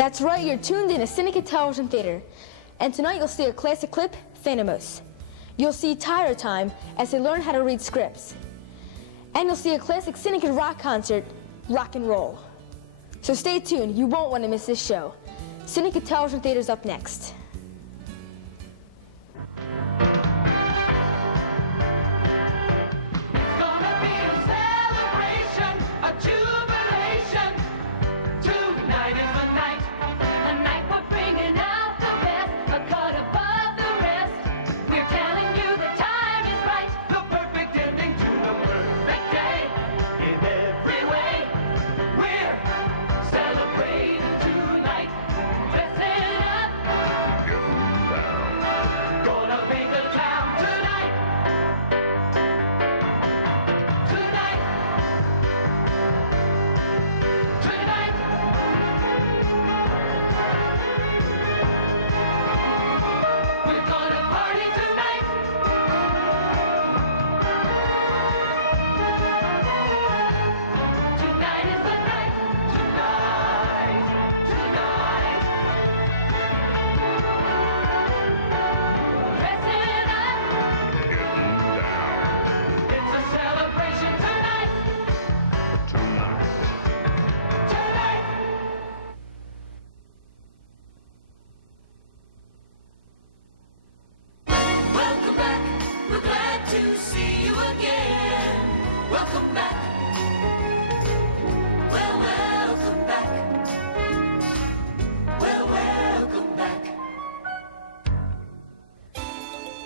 That's right, you're tuned in to CINEKYD Television Theater. And tonight you'll see a classic clip, Phantomos. You'll see Tire Time as they learn how to read scripts. And you'll see a classic CINEKYD rock concert, Rock and Roll. So stay tuned, you won't want to miss this show. CINEKYD Television Theater's up next.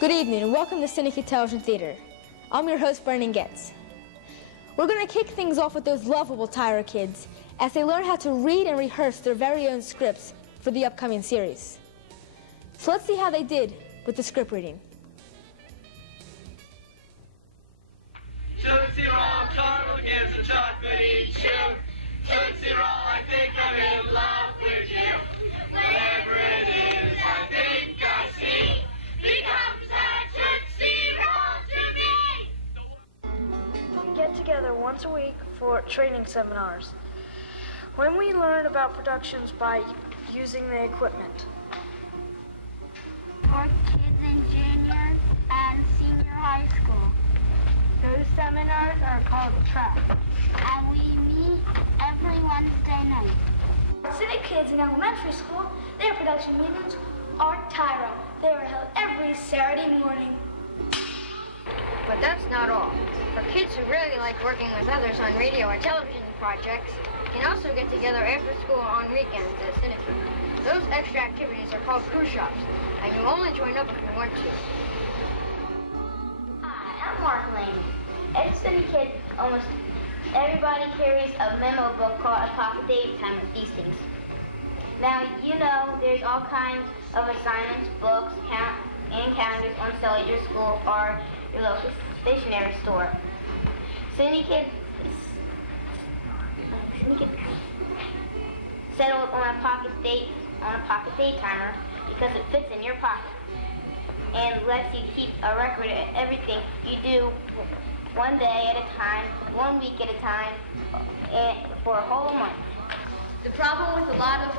Good evening and welcome to CINEKYD Television Theater. I'm your host, Brendan Getz. We're going to kick things off with those lovable Tyra kids as they learn how to read and rehearse their very own scripts for the upcoming series. So let's see how they did with the script reading. Tootsie Roll, caramel gives a chocolatey chew. Tootsie Roll, I think I'm in love with you. Whatever it is, I think I see becomes a Tootsie Roll to me. We get together once a week for training seminars, when we learn about productions by using the equipment. For kids in junior and senior high school. Those seminars are called track. And we meet every Wednesday night. CINEKYD in elementary school, their production meetings are Tyra. They are held every Saturday morning. But that's not all. For kids who really like working with others on radio or television projects, can also get together after school on weekends at CINEKYD. Those extra activities are called crew shops, and you only join up if you want to. Hi, I'm Mark Lane. At CINEKYD, almost everybody carries a memo book called a pocket date time at these things. Now, you know there's all kinds of assignments, books, and calendars on sale at your school or your local stationery store. CINEKYD settled on a pocket date timer because it fits in your pocket and lets you keep a record of everything you do one day at a time, 1 week at a time, and for a whole month. The problem with a lot of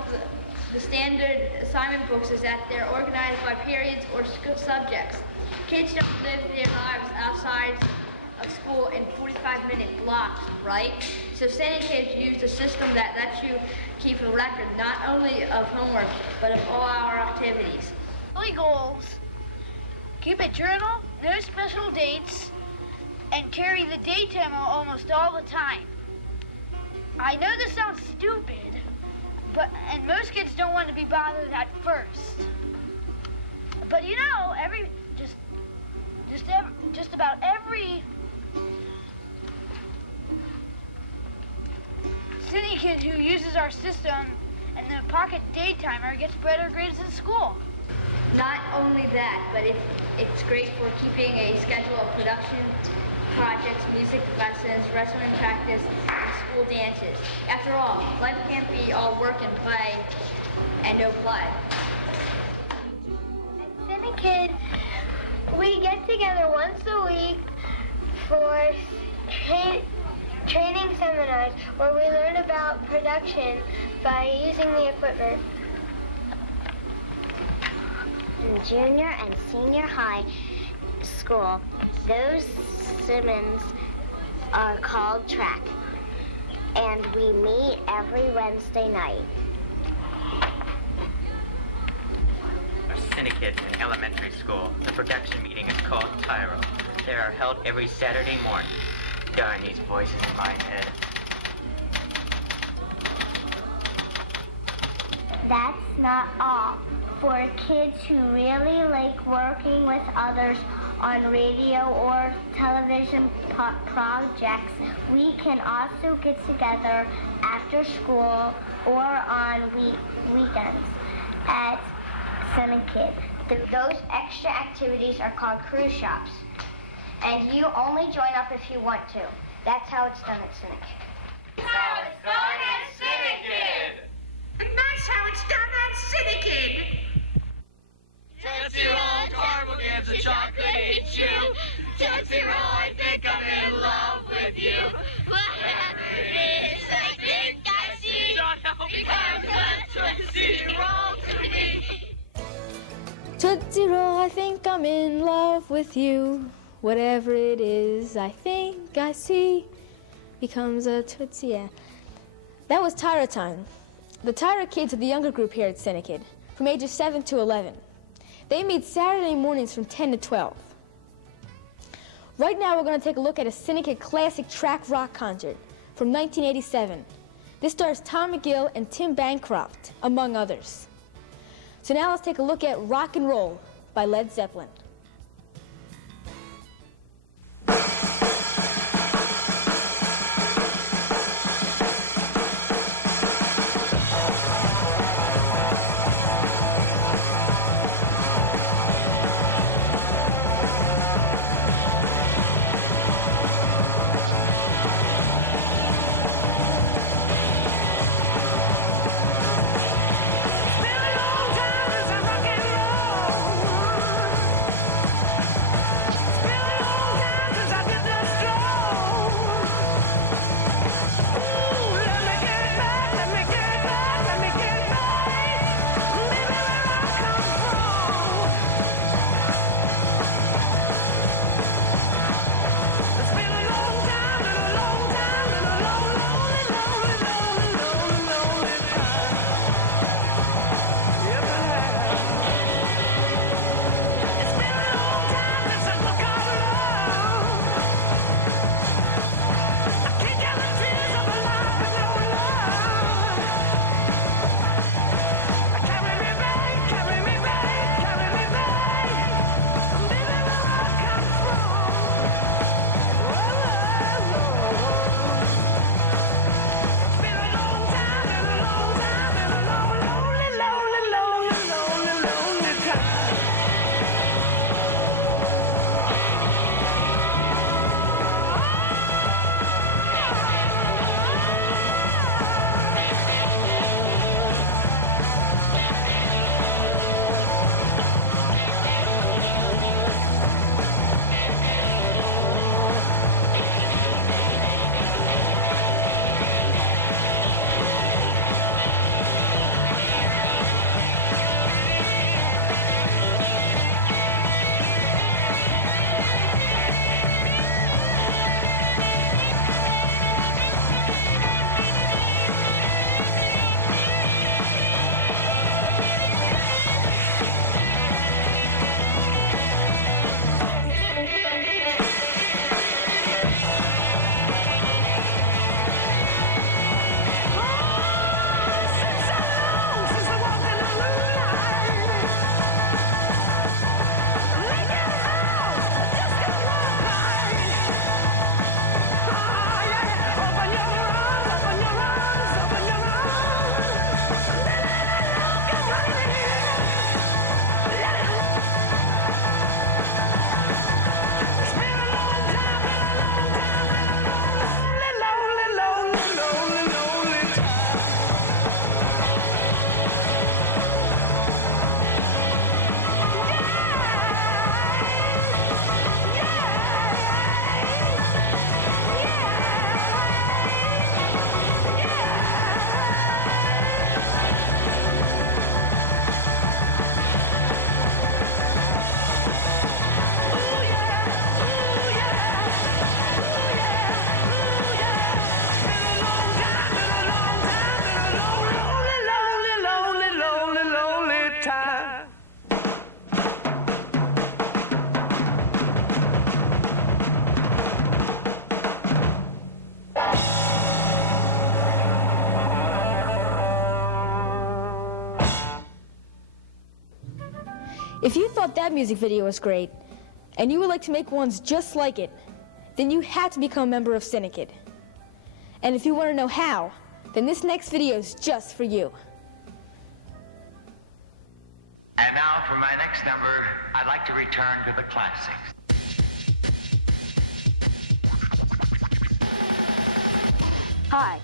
the standard assignment books is that they're organized by periods or subjects. Kids don't live their lives outside of school in 45-minute blocks, right? So CINEKYD used a system that lets you keep a record not only of homework, but of all our activities. Daily goals. Keep a journal, no special dates, and carry the date timer almost all the time. I know this sounds stupid, and most kids don't want to be bothered at first. But you know, just about every CINEKYD who uses our system and the pocket date timer gets better grades in school. Not only that, but it's great for keeping a schedule of production projects, music lessons, wrestling practice, and school dances. After all, life can't be all work and play and no play. At CINEKYD, we get together once a week for training seminars where we learn about production by using the equipment. In junior and senior high school, those Simmons are called track. And we meet every Wednesday night. Our CINEKYD in elementary school, the production meeting is called Tyro. They are held every Saturday morning. Darn these voices in my head. That's not all. For kids who really like working with others on radio or television projects, we can also get together after school or on weekends at CINEKYD. Those extra activities are called cruise shops. And you only join up if you want to. That's how it's done at CINEKYD. That's how it's done at CINEKYD! And that's how it's done at CINEKYD. Tootsie Roll, caramel cans, and chocolate eat you. Tootsie Roll, I think I'm in love with you. Whatever it is, I think I see. Becomes a Tootsie Roll to me. Tootsie Roll, I think I'm in love with you. Whatever it is, I think I see. Becomes a Tootsie, yeah. That was Tyra time. The Tyra kids are the younger group here at CINEKYD, from ages 7 to 11. They meet Saturday mornings from 10 to 12. Right now, we're going to take a look at a CINEKYD classic track rock concert from 1987. This stars Tom McGill and Tim Bancroft, among others. So now let's take a look at Rock and Roll by Led Zeppelin. If you thought that music video was great, and you would like to make ones just like it, then you have to become a member of CINEKYD. And if you want to know how, then this next video is just for you. And now for my next number, I'd like to return to the classics. Hi.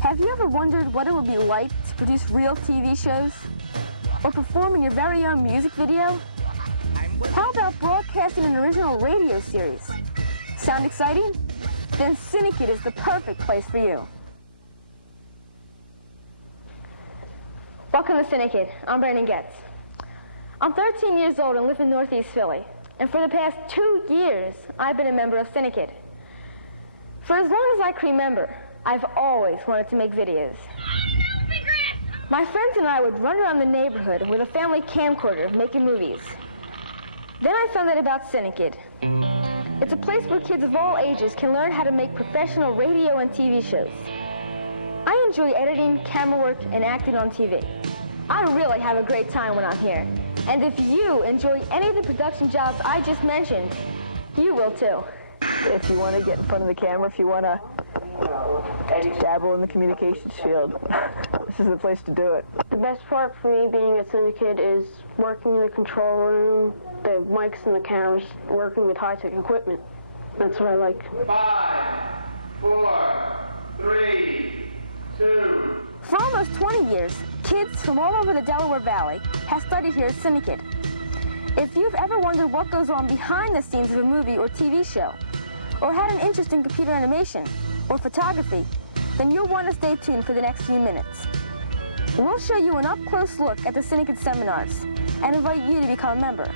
Have you ever wondered what it would be like to produce real TV shows? Or perform your very own music video? How about broadcasting an original radio series? Sound exciting? Then CINEKYD is the perfect place for you. Welcome to CINEKYD. I'm Brandon Getz. I'm 13 years old and live in Northeast Philly. And for the past 2 years, I've been a member of CINEKYD. For as long as I can remember, I've always wanted to make videos. My friends and I would run around the neighborhood with a family camcorder making movies. Then I found out about CINEKYD. It's a place where kids of all ages can learn how to make professional radio and TV shows. I enjoy editing, camera work, and acting on TV. I really have a great time when I'm here. And if you enjoy any of the production jobs I just mentioned, you will too. If you want to get in front of the camera, if you want to dabble in the communications field, this is the place to do it. The best part for me being at CINEKYD is working in the control room, the mics and the cameras, working with high-tech equipment. That's what I like. 5, 4, 3, 2. For almost 20 years, kids from all over the Delaware Valley have studied here at CINEKYD. If you've ever wondered what goes on behind the scenes of a movie or TV show, or had an interest in computer animation or photography, then you'll want to stay tuned for the next few minutes. We'll show you an up-close look at the CINEKYD seminars and invite you to become a member.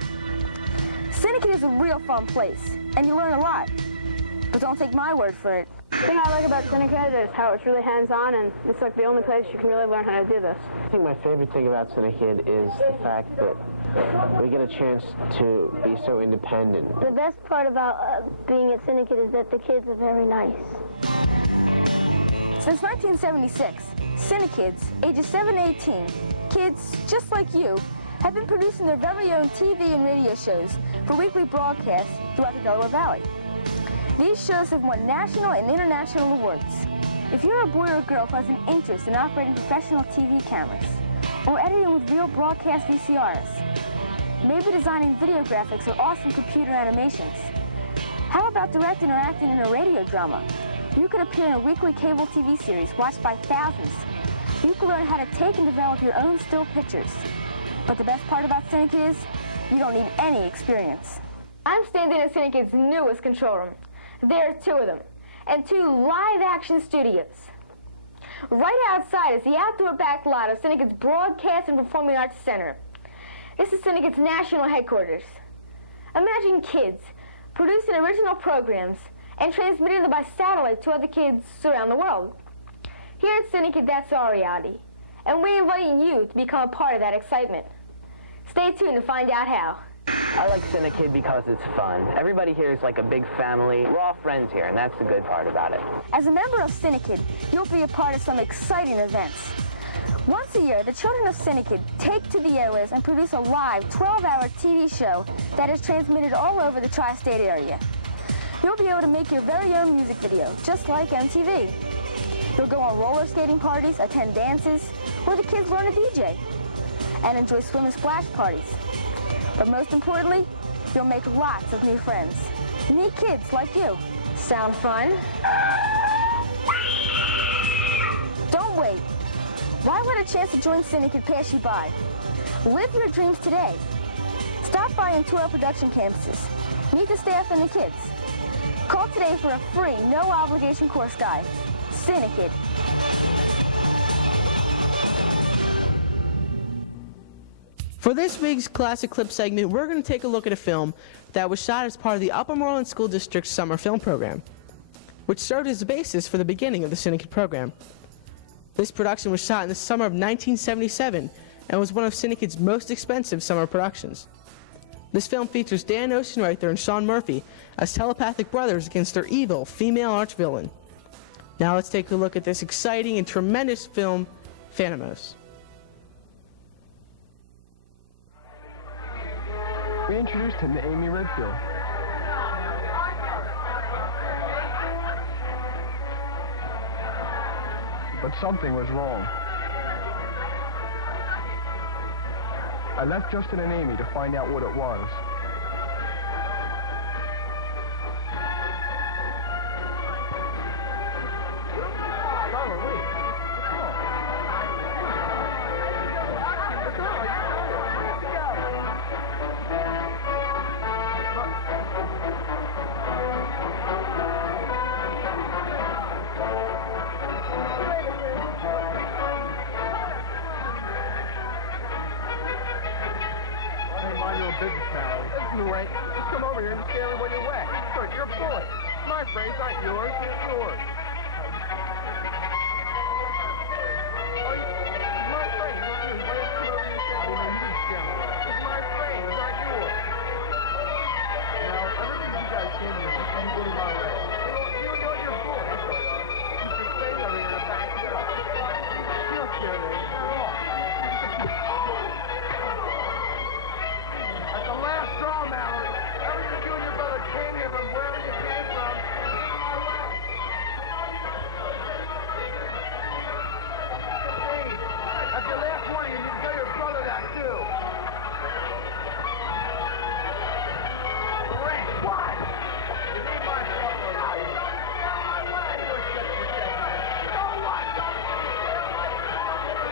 CINEKYD is a real fun place, and you learn a lot. But don't take my word for it. The thing I like about CINEKYD is how it's really hands-on, and it's like the only place you can really learn how to do this. I think my favorite thing about CINEKYD is the fact that we get a chance to be so independent. The best part about being at CINEKYD is that the kids are very nice. Since 1976, CINEKYDs, ages 7 to 18, kids just like you, have been producing their very own TV and radio shows for weekly broadcasts throughout the Delaware Valley. These shows have won national and international awards. If you're a boy or girl who has an interest in operating professional TV cameras, or editing with real broadcast VCRs, maybe designing video graphics or awesome computer animations, how about directing or acting in a radio drama? You could appear in a weekly cable TV series watched by thousands. You could learn how to take and develop your own still pictures. But the best part about CINEKYD is you don't need any experience. I'm standing in CINEKYD's newest control room. There are 2 of them, and 2 live-action studios. Right outside is the outdoor back lot of CINEKYD's Broadcast and Performing Arts Center. This is CINEKYD's national headquarters. Imagine kids producing original programs and transmitting them by satellite to other kids around the world. Here at CINEKYD, that's our reality, and we're inviting you to become a part of that excitement. Stay tuned to find out how. I like CINEKYD because it's fun. Everybody here is like a big family. We're all friends here, and that's the good part about it. As a member of CINEKYD, you'll be a part of some exciting events. Once a year, the children of CINEKYD take to the airwaves and produce a live 12-hour TV show that is transmitted all over the tri-state area. You'll be able to make your very own music video, just like MTV. You'll go on roller skating parties, attend dances, or the kids learn to DJ, and enjoy swim and splash parties. But most importantly, you'll make lots of new friends. Meet kids like you. Sound fun? Don't wait. Why let a chance to join CINEKYD pass you by? Live your dreams today. Stop by and tour our production campuses. Meet the staff and the kids. Call today for a free, no-obligation course guide. CINEKYD. For this week's Classic Clip segment, we're going to take a look at a film that was shot as part of the Upper Moreland School District's summer film program, which served as the basis for the beginning of the CINEKYD program. This production was shot in the summer of 1977 and was one of CINEKYD's most expensive summer productions. This film features Dan Oceanreither and Sean Murphy as telepathic brothers against their evil female arch-villain. Now let's take a look at this exciting and tremendous film, Phantomos. We introduced him to Amy Redfield. But something was wrong. I left Justin and Amy to find out what it was. Business now. Listen, Wayne, just come over here and scare me when you're wet. Good, you're a bully. My phrase aren't yours, it's yours. My phrase, not yours. Why don't you come over here and scare me? You didn't scare me. It's my phrase, not yours. Now, everything you guys came here is just you bully my way. You know you're a bully. That's what you are. You should stay over here and back it up. You don't scare me. You're off. The last straw, Mallory. Everything you and your brother came here from, wherever you came from. Hey, that's your last warning. You need to tell your brother that, too. Rick, what? You need my brother. No, you don't get out of my way. You're shit for shit, man. So what? Don't get out of my way.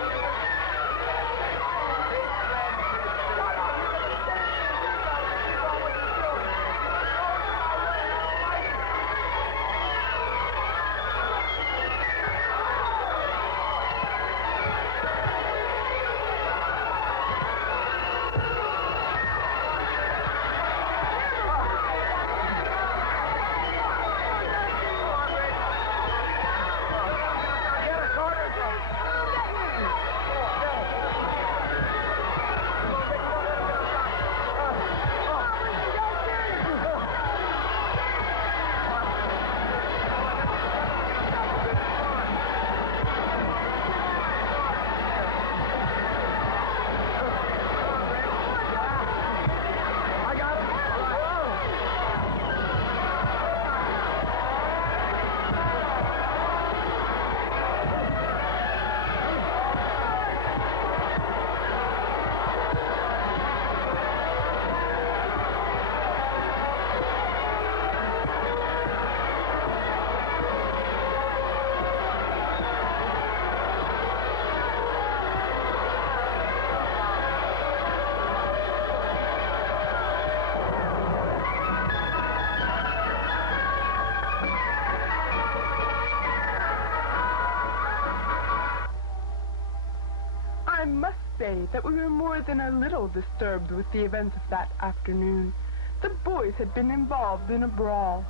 I must say that we were more than a little disturbed with the events of that afternoon. The boys had been involved in a brawl.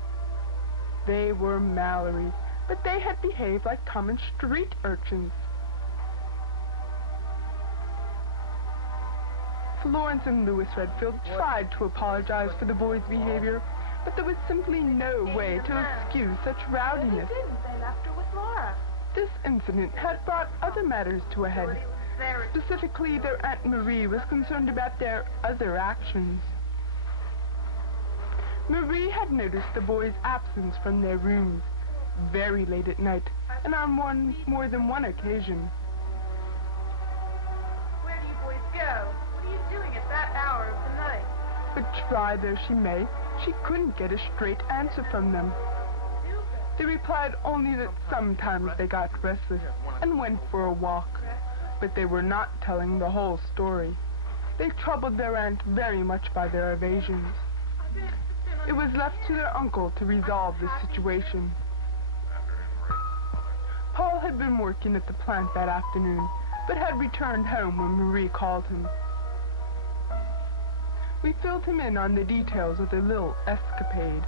They were Mallory's, but they had behaved like common street urchins. Florence and Louis Redfield tried to apologize for the boys' behavior, but there was simply no way to excuse such rowdiness. This incident had brought other matters to a head. Specifically, their Aunt Marie was concerned about their other actions. Marie had noticed the boys' absence from their rooms very late at night, and on more than one occasion. Where do you boys go? What are you doing at that hour of the night? But try though she may, she couldn't get a straight answer from them. They replied only that sometimes they got restless and went for a walk, but they were not telling the whole story. They troubled their aunt very much by their evasions. It was left to their uncle to resolve the situation. Paul had been working at the plant that afternoon, but had returned home when Marie called him. We filled him in on the details of their little escapade.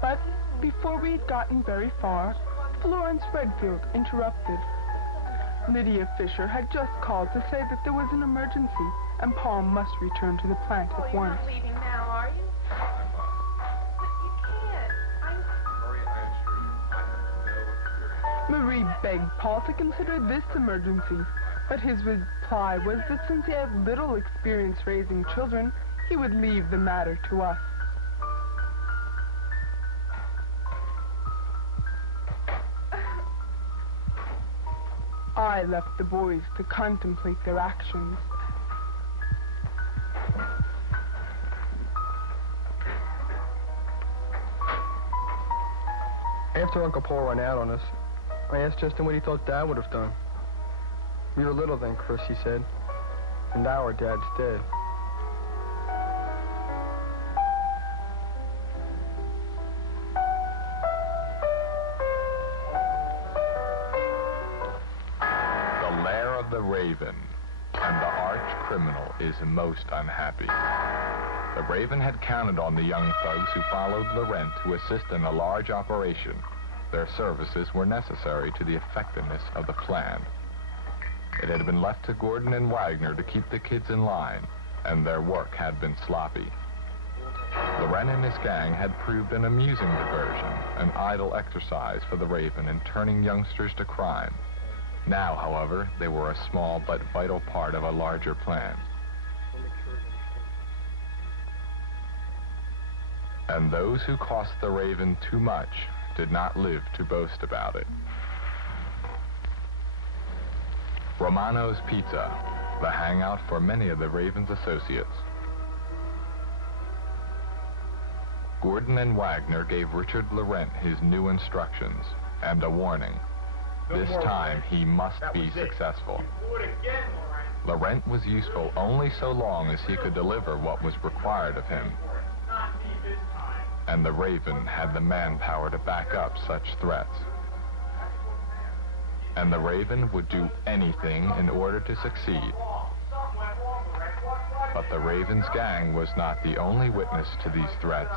But before we had gotten very far, Florence Redfield interrupted. Lydia Fisher had just called to say that there was an emergency and Paul must return to the plant at once. You're not leaving now, are you? But you can't. Marie, I assure you, I have no experience. Marie begged Paul to consider this emergency, but his reply was that since he had little experience raising children, he would leave the matter to us. I left the boys to contemplate their actions. After Uncle Paul ran out on us, I asked Justin what he thought Dad would have done. We were little then, Chris, he said, and now our Dad's dead. The lair of the Raven, and the arch criminal is most unhappy. The Raven had counted on the young thugs who followed Laurent to assist in a large operation. Their services were necessary to the effectiveness of the plan. It had been left to Gordon and Wagner to keep the kids in line, and their work had been sloppy. Laurent and his gang had proved an amusing diversion, an idle exercise for the Raven in turning youngsters to crime. Now, however, they were a small but vital part of a larger plan. And those who cost the Raven too much did not live to boast about it. Romano's Pizza, the hangout for many of the Raven's associates. Gordon and Wagner gave Richard Laurent his new instructions and a warning. This time, he must be successful. Laurent was useful only so long as he could deliver what was required of him. And the Raven had the manpower to back up such threats. And the Raven would do anything in order to succeed. But the Raven's gang was not the only witness to these threats.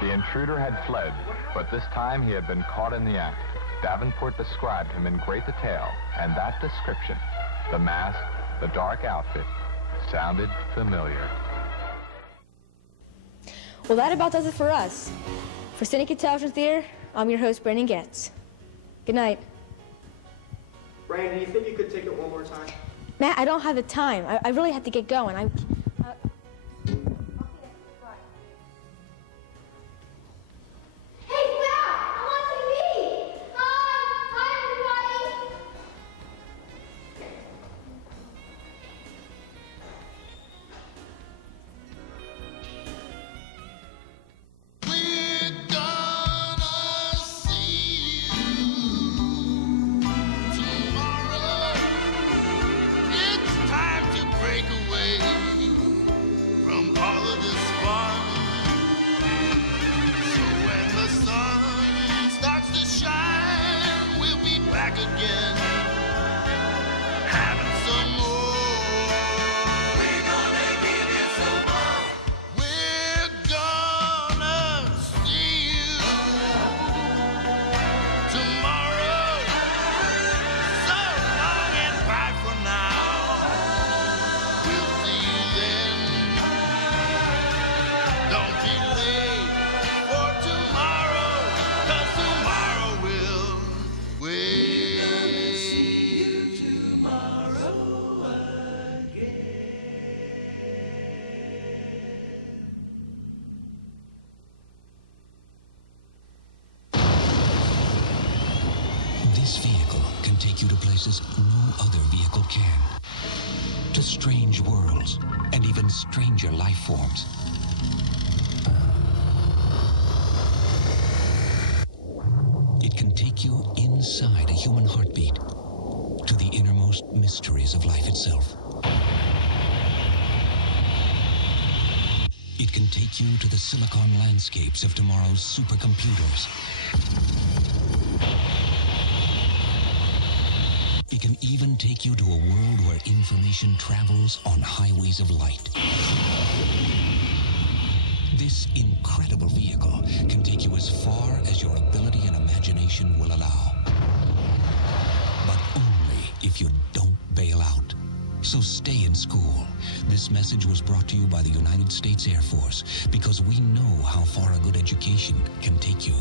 The intruder had fled, but this time he had been caught in the act. Davenport described him in great detail, and that description, the mask, the dark outfit, sounded familiar. Well, that about does it for us. For CINEKYD Television Theater, I'm your host, Brandon Getz. Good night. Brandon, do you think you could take it one more time? Matt, I don't have the time. I really have to get going. We're gonna see you This vehicle can take you to places no other vehicle can. To strange worlds and even stranger life forms. It can take you inside a human heartbeat to the innermost mysteries of life itself. It can take you to the silicon landscapes of tomorrow's supercomputers. It can even take you to a world where information travels on highways of light. This incredible vehicle can take you as far as your ability and imagination will allow. But only if you don't bail out. So stay in school. This message was brought to you by the United States Air Force because we know how far a good education can take you.